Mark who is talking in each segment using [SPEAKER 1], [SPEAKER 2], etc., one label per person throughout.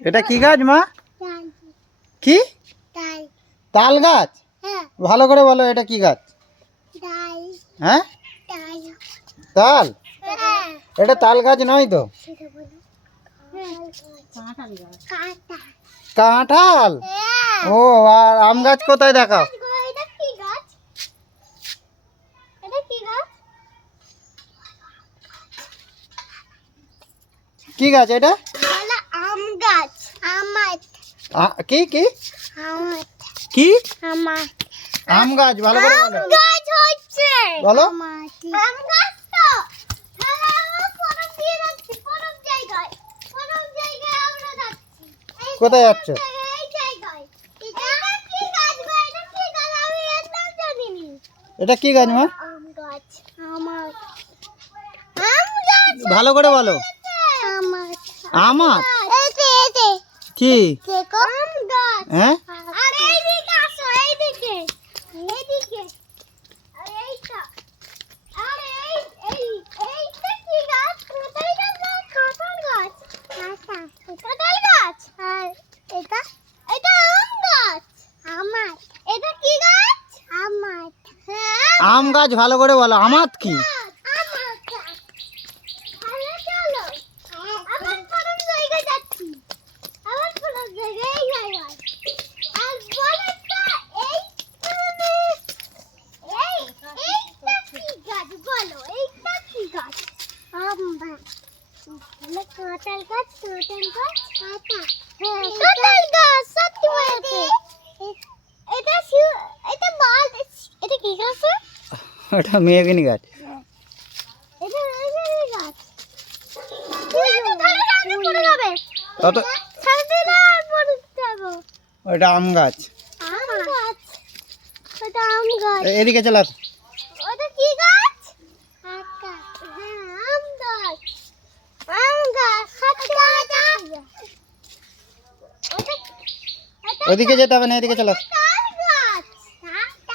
[SPEAKER 1] এটা কি গাছ, মা? কি? তাল গাছ? ভালো করে বলো, এটা কি গাছ? হ্যাঁ? তাল? এটা তাল গাছ নয় তো?
[SPEAKER 2] কাঁঠাল?
[SPEAKER 1] ও, আর আম গাছ কোথায় দেখাও?
[SPEAKER 2] কি গাছ এটা কি গাছ
[SPEAKER 1] কি গাছ এটা
[SPEAKER 2] বলে আম গাছ আমার
[SPEAKER 1] আ- কি কি? কি? আম গাছ ভালো করে বলো।
[SPEAKER 2] গাছ হচ্ছে।
[SPEAKER 1] বলো।
[SPEAKER 2] আম গাছ তো।
[SPEAKER 1] কোথায় যাচ্ছ?
[SPEAKER 2] এটা কি গাছ
[SPEAKER 1] মা? ভালো করে বলো।
[SPEAKER 2] আমার
[SPEAKER 1] কি? হ্যাঁ?
[SPEAKER 2] আম গাছ। আমার। এটা কি গাছ? আমার। হ্যাঁ।
[SPEAKER 1] আম গাছ ভালো করে বলো। আমাত কি
[SPEAKER 2] আমার গাছ তাহলে চলো আবার পরম জায়গায় যাচ্ছি আবার পরম জায়গায় এই জায়গায় আর বলে তো এইখানে এই এইটা কি গাছ বলো এইটা কি গাছ আম্বা তাহলে কাঁঠাল গাছ কাঁঠাল গাছ কাঁঠাল গাছ সত্যি বলতে এটা শিউ- এটা মাল এটা কি গাছ?
[SPEAKER 1] গাছ।
[SPEAKER 2] এটা মেঘের গাছ। এটা
[SPEAKER 1] ওটা আম গাছ।
[SPEAKER 2] আম গাছ ওটা আম গাছ।
[SPEAKER 1] এদিকে চলো। ওদিকে যেতে হবে না এদিকে চলো
[SPEAKER 2] তাল গাছ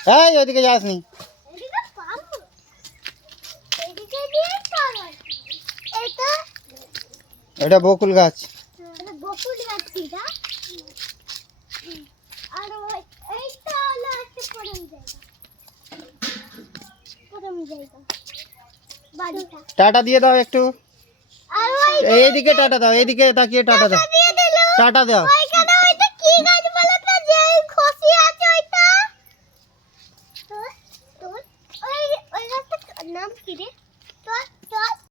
[SPEAKER 2] হ্যাঁ
[SPEAKER 1] এই ওদিকে যাসনি
[SPEAKER 2] এদিকে পাবো এদিকে দিয়ে পাবো এটা
[SPEAKER 1] এটা বকুল গাছ
[SPEAKER 2] এটা বকুল গাছ এটা আর ওই এইটা হলো একটা পরম জায়গা পরম জায়গা বাড়িটা
[SPEAKER 1] টাটা দিয়ে দাও একটু
[SPEAKER 2] আর ওই
[SPEAKER 1] এইদিকে টাটা দাও এইদিকে তাকিয়ে টাটা দাও
[SPEAKER 2] দিয়ে দিল
[SPEAKER 1] টাটা দাও
[SPEAKER 2] ওই Anam biri.